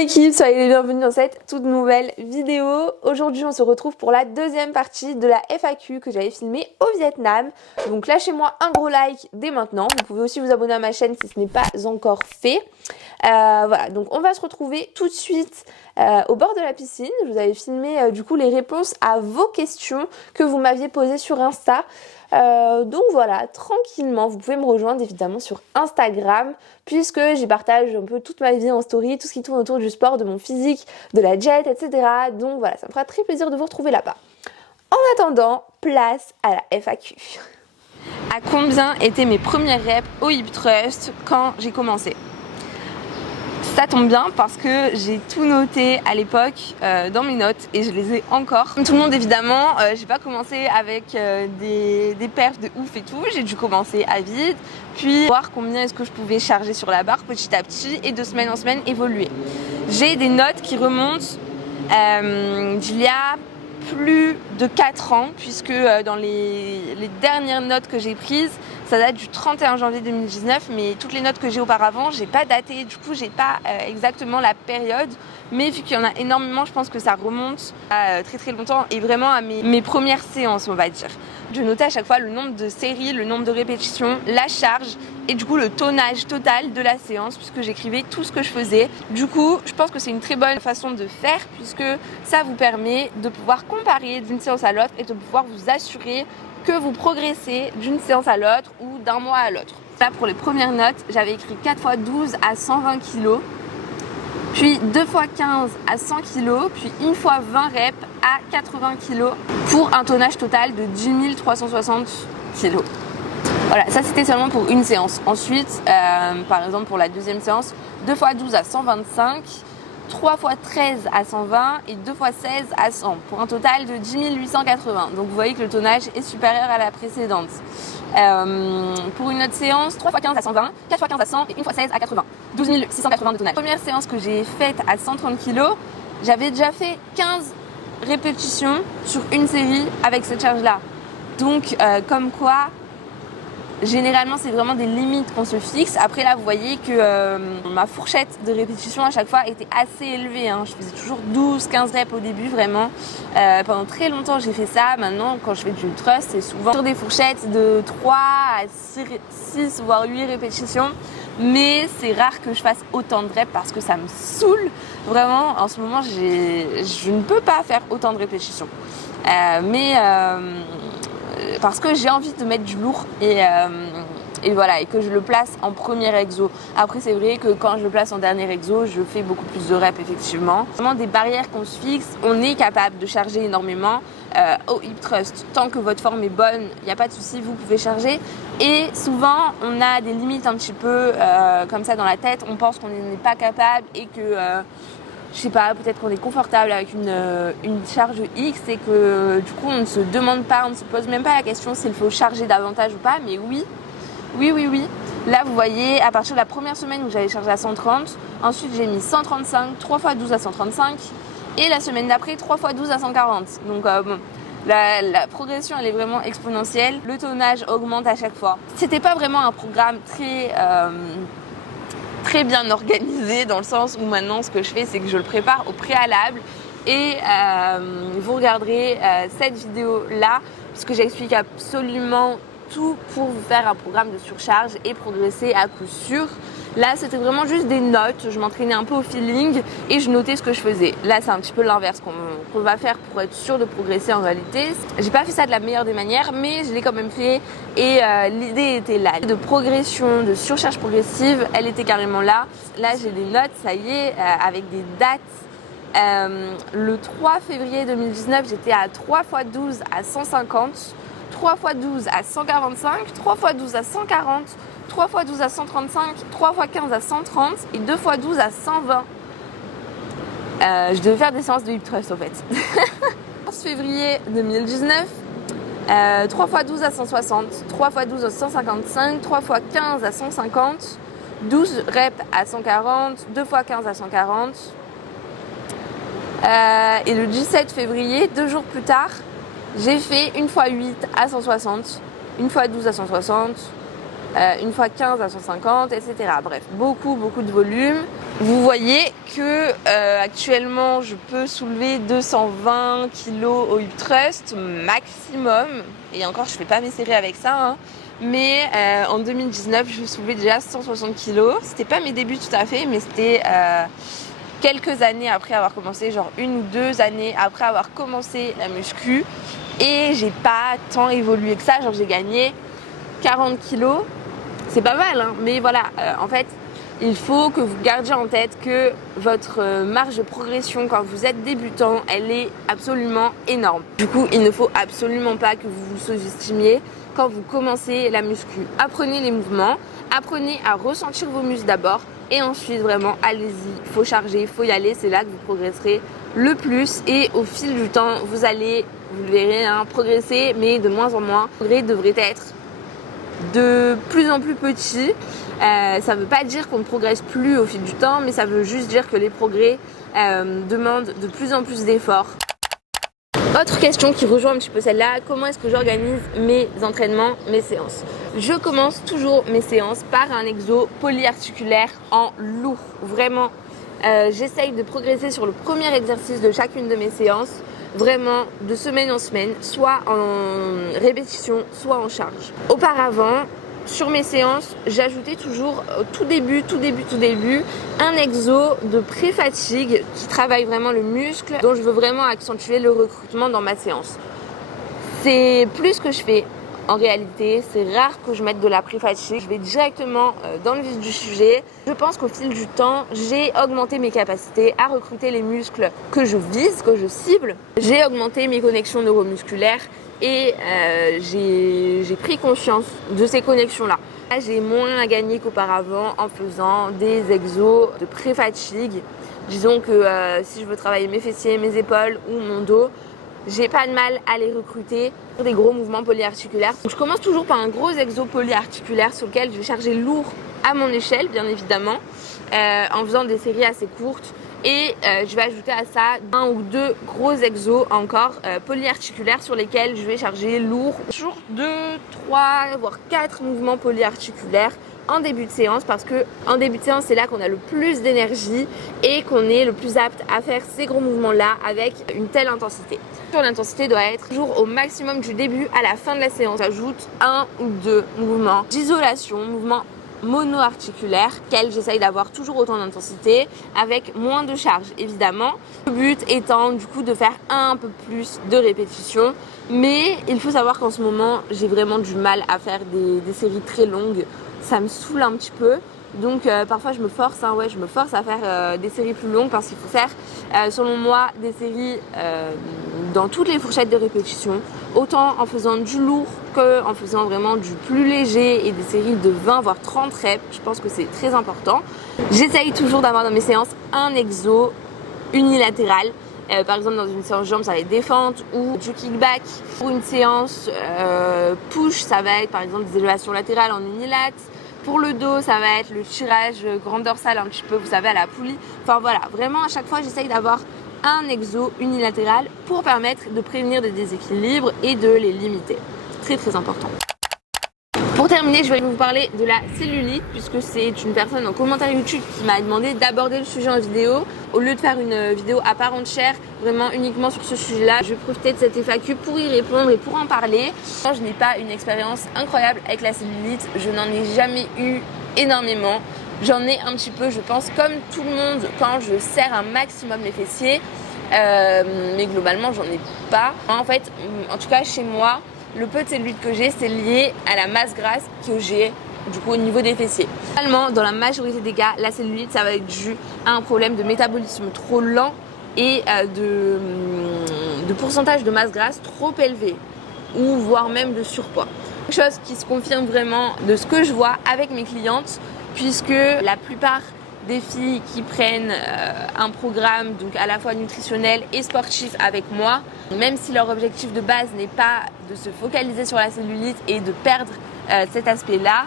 Équipe, soyez les bienvenus dans cette toute nouvelle vidéo. Aujourd'hui, on se retrouve pour la deuxième partie de la FAQ que j'avais filmée au Vietnam. Donc lâchez-moi un gros like dès maintenant. Vous pouvez aussi vous abonner à ma chaîne si ce n'est pas encore fait. Voilà, donc on va se retrouver tout de suite au bord de la piscine. Je vous avais filmé du coup les réponses à vos questions que vous m'aviez posées sur Insta. Donc voilà, tranquillement, vous pouvez me rejoindre évidemment sur Instagram puisque j'y partage un peu toute ma vie en story, tout ce qui tourne autour du sport, de mon physique, de la jet, etc. Donc voilà, ça me fera très plaisir de vous retrouver là-bas. En attendant, place à la FAQ. À combien étaient mes premières reps au hip thrust quand j'ai commencé ? Ça tombe bien parce que j'ai tout noté à l'époque dans mes notes et je les ai encore. Comme tout le monde évidemment, j'ai pas commencé avec des perfs de ouf et tout, j'ai dû commencer à vide, puis voir combien est-ce que je pouvais charger sur la barre petit à petit et de semaine en semaine évoluer. J'ai des notes qui remontent d'il y a plus de 4 ans puisque dans les dernières notes que j'ai prises, ça date du 31 janvier 2019, mais toutes les notes que j'ai auparavant, j'ai pas daté, du coup j'ai pas exactement la période, mais vu qu'il y en a énormément, je pense que ça remonte à très très longtemps et vraiment à mes premières séances, on va dire. Je notais à chaque fois le nombre de séries, le nombre de répétitions, la charge et du coup le tonnage total de la séance puisque j'écrivais tout ce que je faisais. Du coup, je pense que c'est une très bonne façon de faire puisque ça vous permet de pouvoir comparer d'une séance à l'autre et de pouvoir vous assurer que vous progressez d'une séance à l'autre ou d'un mois à l'autre. Là, pour les premières notes, j'avais écrit 4 x 12 à 120 kg, puis 2 x 15 à 100 kg, puis 1 x 20 reps à 80 kg pour un tonnage total de 10 360 kg. Voilà, ça c'était seulement pour une séance. Ensuite, par exemple pour la deuxième séance, 2 x 12 à 125, 3 x 13 à 120 et 2 x 16 à 100 pour un total de 10 880. Donc vous voyez que le tonnage est supérieur à la précédente. Pour une autre séance, 3 x 15 à 120, 4 x 15 à 100 et 1 x 16 à 80. 12 680 de tonnage. Première séance que j'ai faite à 130 kg, j'avais déjà fait 15 répétitions sur une série avec cette charge-là. Donc comme quoi, généralement, c'est vraiment des limites qu'on se fixe. Après là, vous voyez que ma fourchette de répétition à chaque fois était assez élevée. Je faisais toujours 12-15 reps au début, vraiment. Pendant très longtemps, j'ai fait ça. Maintenant, quand je fais du thrust, c'est souvent sur des fourchettes de 3 à 6 voire 8 répétitions. Mais c'est rare que je fasse autant de reps parce que ça me saoule. Vraiment, en ce moment, je ne peux pas faire autant de répétitions. Parce que j'ai envie de mettre du lourd et voilà, et que je le place en premier exo. Après c'est vrai que quand je le place en dernier exo, je fais beaucoup plus de reps effectivement. Vraiment des barrières qu'on se fixe, on est capable de charger énormément au hip thrust. Tant que votre forme est bonne, il n'y a pas de souci, vous pouvez charger. Et souvent on a des limites un petit peu comme ça dans la tête, on pense qu'on n'est pas capable et que je sais pas, peut-être qu'on est confortable avec une charge X et que du coup on ne se demande pas, on ne se pose même pas la question s'il faut charger davantage ou pas, mais oui. Là vous voyez, à partir de la première semaine où j'avais chargé à 130, ensuite j'ai mis 135, 3 x 12 à 135 et la semaine d'après 3 x 12 à 140. Donc la progression elle est vraiment exponentielle, le tonnage augmente à chaque fois. C'était pas vraiment un programme très bien organisé dans le sens où maintenant ce que je fais c'est que je le prépare au préalable et vous regarderez cette vidéo là puisque j'explique absolument tout pour vous faire un programme de surcharge et progresser à coup sûr. Là c'était vraiment juste des notes, je m'entraînais un peu au feeling et je notais ce que je faisais. Là c'est un petit peu l'inverse qu'on va faire pour être sûr de progresser en réalité. J'ai pas fait ça de la meilleure des manières mais je l'ai quand même fait et l'idée était là. De progression, de surcharge progressive, elle était carrément là. Là j'ai des notes, ça y est, avec des dates. Le 3 février 2019 j'étais à 3 x 12 à 150, 3 x 12 à 145, 3 x 12 à 140, 3 x 12 à 135, 3 x 15 à 130 et 2 x 12 à 120. Je devais faire des séances de hip thrust en fait. 11 février 2019, 3 x 12 à 160, 3 x 12 à 155, 3 x 15 à 150, 12 reps à 140, 2 x 15 à 140. Et le 17 février, 2 jours plus tard, j'ai fait 1 x 8 à 160, 1 x 12 à 160, une fois 15 à 150, etc. Bref, beaucoup de volume. Vous voyez que actuellement je peux soulever 220 kg au hip thrust maximum, et encore je fais pas mes séries avec ça, hein. Mais en 2019 je soulevais déjà 160 kg. C'était pas mes débuts tout à fait, mais c'était quelques années après avoir commencé, genre 1 ou 2 années après avoir commencé la muscu, et j'ai pas tant évolué que ça. Genre j'ai gagné 40 kg, c'est pas mal, hein, mais voilà, en fait il faut que vous gardiez en tête que votre marge de progression quand vous êtes débutant, elle est absolument énorme. Du coup, il ne faut absolument pas que vous vous sous-estimiez quand vous commencez la muscu. Apprenez les mouvements, apprenez à ressentir vos muscles d'abord, et ensuite vraiment allez-y, il faut charger, il faut y aller, c'est là que vous progresserez le plus, et au fil du temps, vous allez, vous le verrez, hein, progresser, mais de moins en moins. Le progrès devrait être de plus en plus petit. Ça ne veut pas dire qu'on ne progresse plus au fil du temps, mais ça veut juste dire que les progrès demandent de plus en plus d'efforts. Autre question qui rejoint un petit peu celle-là, comment est-ce que j'organise mes entraînements, mes séances? Je commence toujours mes séances par un exo polyarticulaire en lourd. Vraiment, j'essaye de progresser sur le premier exercice de chacune de mes séances, vraiment de semaine en semaine, soit en répétition, soit en charge. Auparavant, sur mes séances, j'ajoutais toujours au tout début, un exo de pré-fatigue qui travaille vraiment le muscle, dont je veux vraiment accentuer le recrutement dans ma séance. C'est plus ce que je fais en réalité, c'est rare que je mette de la pré-fatigue. Je vais directement dans le vif du sujet. Je pense qu'au fil du temps, j'ai augmenté mes capacités à recruter les muscles que je vise, que je cible. J'ai augmenté mes connexions neuromusculaires, et j'ai pris conscience de ces connexions-là. J'ai moins à gagner qu'auparavant en faisant des exos de pré-fatigue. Disons que si je veux travailler mes fessiers, mes épaules ou mon dos, j'ai pas de mal à les recruter pour des gros mouvements polyarticulaires. Donc je commence toujours par un gros exo polyarticulaire sur lequel je vais charger lourd à mon échelle, bien évidemment, en faisant des séries assez courtes. Et je vais ajouter à ça 1 ou 2 gros exos encore polyarticulaires sur lesquels je vais charger lourd. Toujours 2, 3, voire 4 mouvements polyarticulaires en début de séance, parce que en début de séance, c'est là qu'on a le plus d'énergie et qu'on est le plus apte à faire ces gros mouvements-là avec une telle intensité. L'intensité doit être toujours au maximum du début à la fin de la séance. J'ajoute 1 ou 2 mouvements d'isolation, mouvements mono-articulaire, qu'elle j'essaye d'avoir toujours autant d'intensité avec moins de charge évidemment. Le but étant du coup de faire un peu plus de répétitions, mais il faut savoir qu'en ce moment j'ai vraiment du mal à faire des séries très longues, ça me saoule un petit peu. Donc parfois je me force, je me force à faire des séries plus longues, parce qu'il faut faire selon moi des séries dans toutes les fourchettes de répétition, autant en faisant du lourd que en faisant vraiment du plus léger, et des séries de 20 voire 30 reps. Je pense que c'est très important. J'essaye toujours d'avoir dans mes séances un exo unilatéral. Par exemple dans une séance jambes ça va être des fentes ou du kickback. Pour une séance push ça va être par exemple des élévations latérales en unilat. Pour le dos, ça va être le tirage grand dorsal un petit peu, vous savez, à la poulie. Enfin voilà, vraiment à chaque fois, j'essaye d'avoir un exo unilatéral pour permettre de prévenir des déséquilibres et de les limiter. Très important. Pour terminer, je vais vous parler de la cellulite, puisque c'est une personne en commentaire YouTube qui m'a demandé d'aborder le sujet en vidéo. Au lieu de faire une vidéo à part entière, vraiment uniquement sur ce sujet-là, je vais profiter de cette FAQ pour y répondre et pour en parler. Moi, je n'ai pas une expérience incroyable avec la cellulite, je n'en ai jamais eu énormément. J'en ai un petit peu, je pense, comme tout le monde, quand je serre un maximum les fessiers, mais globalement, j'en ai pas. En fait, en tout cas chez moi, le peu de cellulite que j'ai, c'est lié à la masse grasse que j'ai du coup au niveau des fessiers. Finalement, dans la majorité des cas, la cellulite, ça va être dû à un problème de métabolisme trop lent et de pourcentage de masse grasse trop élevé, ou voire même de surpoids. Quelque chose qui se confirme vraiment de ce que je vois avec mes clientes, puisque la plupart des filles qui prennent un programme donc à la fois nutritionnel et sportif avec moi, même si leur objectif de base n'est pas de se focaliser sur la cellulite et de perdre cet aspect-là,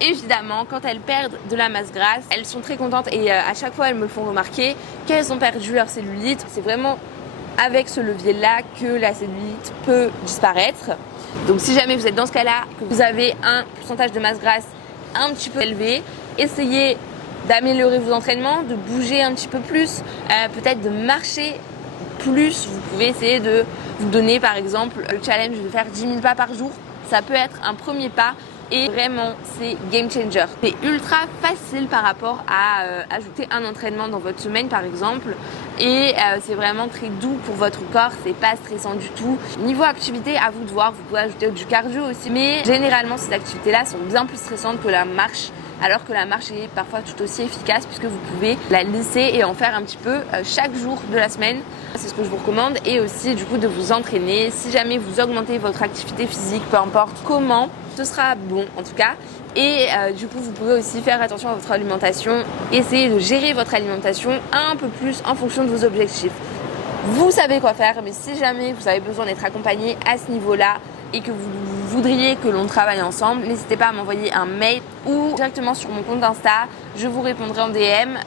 évidemment quand elles perdent de la masse grasse, elles sont très contentes, et à chaque fois elles me font remarquer qu'elles ont perdu leur cellulite. C'est vraiment avec ce levier-là que la cellulite peut disparaître. Donc si jamais vous êtes dans ce cas-là, que vous avez un pourcentage de masse grasse un petit peu élevé, essayez d'améliorer vos entraînements, de bouger un petit peu plus, peut-être de marcher plus. Vous pouvez essayer de vous donner par exemple le challenge de faire 10 000 pas par jour. Ça peut être un premier pas et vraiment c'est game changer. C'est ultra facile par rapport à ajouter un entraînement dans votre semaine par exemple et c'est vraiment très doux pour votre corps, c'est pas stressant du tout. Niveau activité, à vous de voir, vous pouvez ajouter du cardio aussi, mais généralement ces activités là sont bien plus stressantes que la marche, alors que la marche est parfois tout aussi efficace puisque vous pouvez la lisser et en faire un petit peu chaque jour de la semaine. C'est ce que je vous recommande, et aussi du coup de vous entraîner. Si jamais vous augmentez votre activité physique, peu importe comment, ce sera bon en tout cas. Et du coup vous pouvez aussi faire attention à votre alimentation, essayer de gérer votre alimentation un peu plus en fonction de vos objectifs. Vous savez quoi faire, mais si jamais vous avez besoin d'être accompagné à ce niveau-là et que vous voudriez que l'on travaille ensemble, n'hésitez pas à m'envoyer un mail ou directement sur mon compte Insta. Je vous répondrai en DM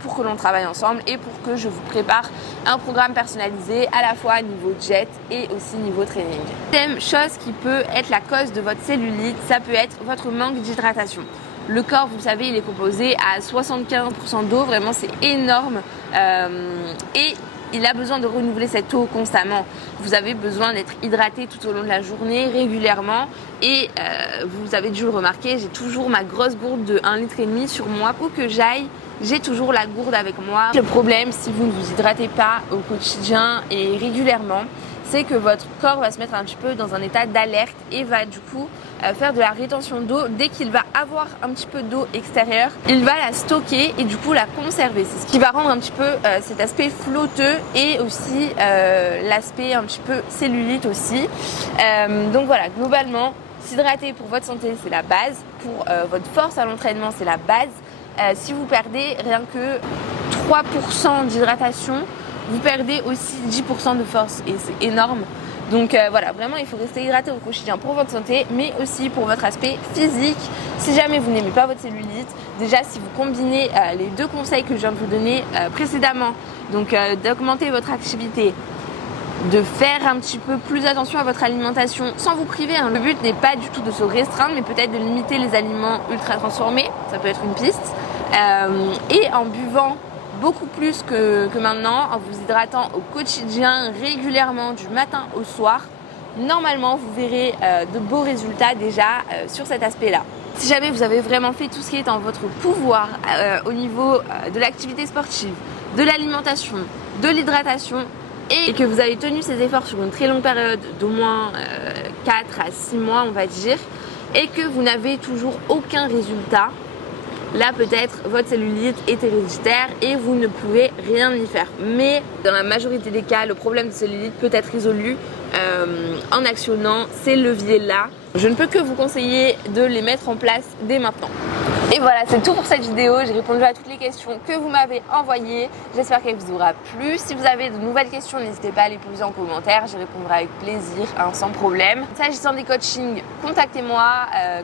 pour que l'on travaille ensemble et pour que je vous prépare un programme personnalisé à la fois niveau jet et aussi niveau training. Deuxième chose qui peut être la cause de votre cellulite, ça peut être votre manque d'hydratation. Le corps, vous le savez, il est composé à 75% d'eau, vraiment c'est énorme et il a besoin de renouveler cette eau constamment. Vous avez besoin d'être hydraté tout au long de la journée, régulièrement. Et vous avez dû le remarquer, j'ai toujours ma grosse gourde de 1,5 litre sur moi. Où que j'aille, j'ai toujours la gourde avec moi. Le problème, si vous ne vous hydratez pas au quotidien et régulièrement, c'est que votre corps va se mettre un petit peu dans un état d'alerte et va du coup faire de la rétention d'eau. Dès qu'il va avoir un petit peu d'eau extérieure, il va la stocker et du coup la conserver. C'est ce qui va rendre un petit peu cet aspect flotteux et aussi l'aspect un petit peu cellulite aussi. Donc voilà, globalement, s'hydrater pour votre santé, c'est la base. Pour votre force à l'entraînement, c'est la base. Si vous perdez rien que 3% d'hydratation, vous perdez aussi 10% de force et c'est énorme. Donc voilà, vraiment il faut rester hydraté au quotidien pour votre santé, mais aussi pour votre aspect physique. Si jamais vous n'aimez pas votre cellulite, déjà si vous combinez les deux conseils que je viens de vous donner précédemment, donc d'augmenter votre activité, de faire un petit peu plus attention à votre alimentation sans vous priver, hein. Le but n'est pas du tout de se restreindre, mais peut-être de limiter les aliments ultra transformés, ça peut être une piste, et en buvant beaucoup plus que maintenant, en vous hydratant au quotidien, régulièrement, du matin au soir, normalement vous verrez de beaux résultats déjà sur cet aspect-là. Si jamais vous avez vraiment fait tout ce qui est en votre pouvoir au niveau de l'activité sportive, de l'alimentation, de l'hydratation, et que vous avez tenu ces efforts sur une très longue période d'au moins 4 à 6 mois on va dire, et que vous n'avez toujours aucun résultat, là peut-être votre cellulite est héréditaire et vous ne pouvez rien y faire. Mais dans la majorité des cas, le problème de cellulite peut être résolu en actionnant ces leviers-là. Je ne peux que vous conseiller de les mettre en place dès maintenant. Et voilà, c'est tout pour cette vidéo. J'ai répondu à toutes les questions que vous m'avez envoyées. J'espère qu'elle vous aura plu. Si vous avez de nouvelles questions, n'hésitez pas à les poser en commentaire. J'y répondrai avec plaisir, hein, sans problème. S'agissant des coachings, contactez-moi,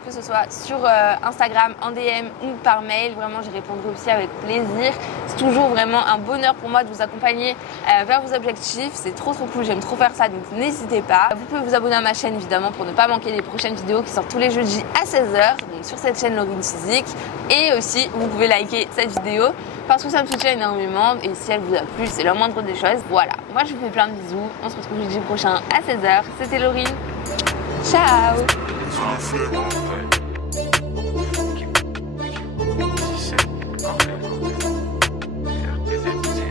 que ce soit sur Instagram, en DM ou par mail. Vraiment, j'y répondrai aussi avec plaisir. C'est toujours vraiment un bonheur pour moi de vous accompagner vers vos objectifs. C'est trop cool, j'aime trop faire ça, donc n'hésitez pas. Vous pouvez vous abonner à ma chaîne évidemment pour ne pas manquer les prochaines vidéos qui sortent tous les jeudis à 16h, donc sur cette chaîne Laurine Physique. Et aussi, vous pouvez liker cette vidéo parce que ça me soutient énormément et si elle vous a plu, c'est la moindre des choses. Voilà, moi je vous fais plein de bisous. On se retrouve jeudi prochain à 16h. C'était Laurine. Ciao.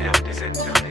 RDZ.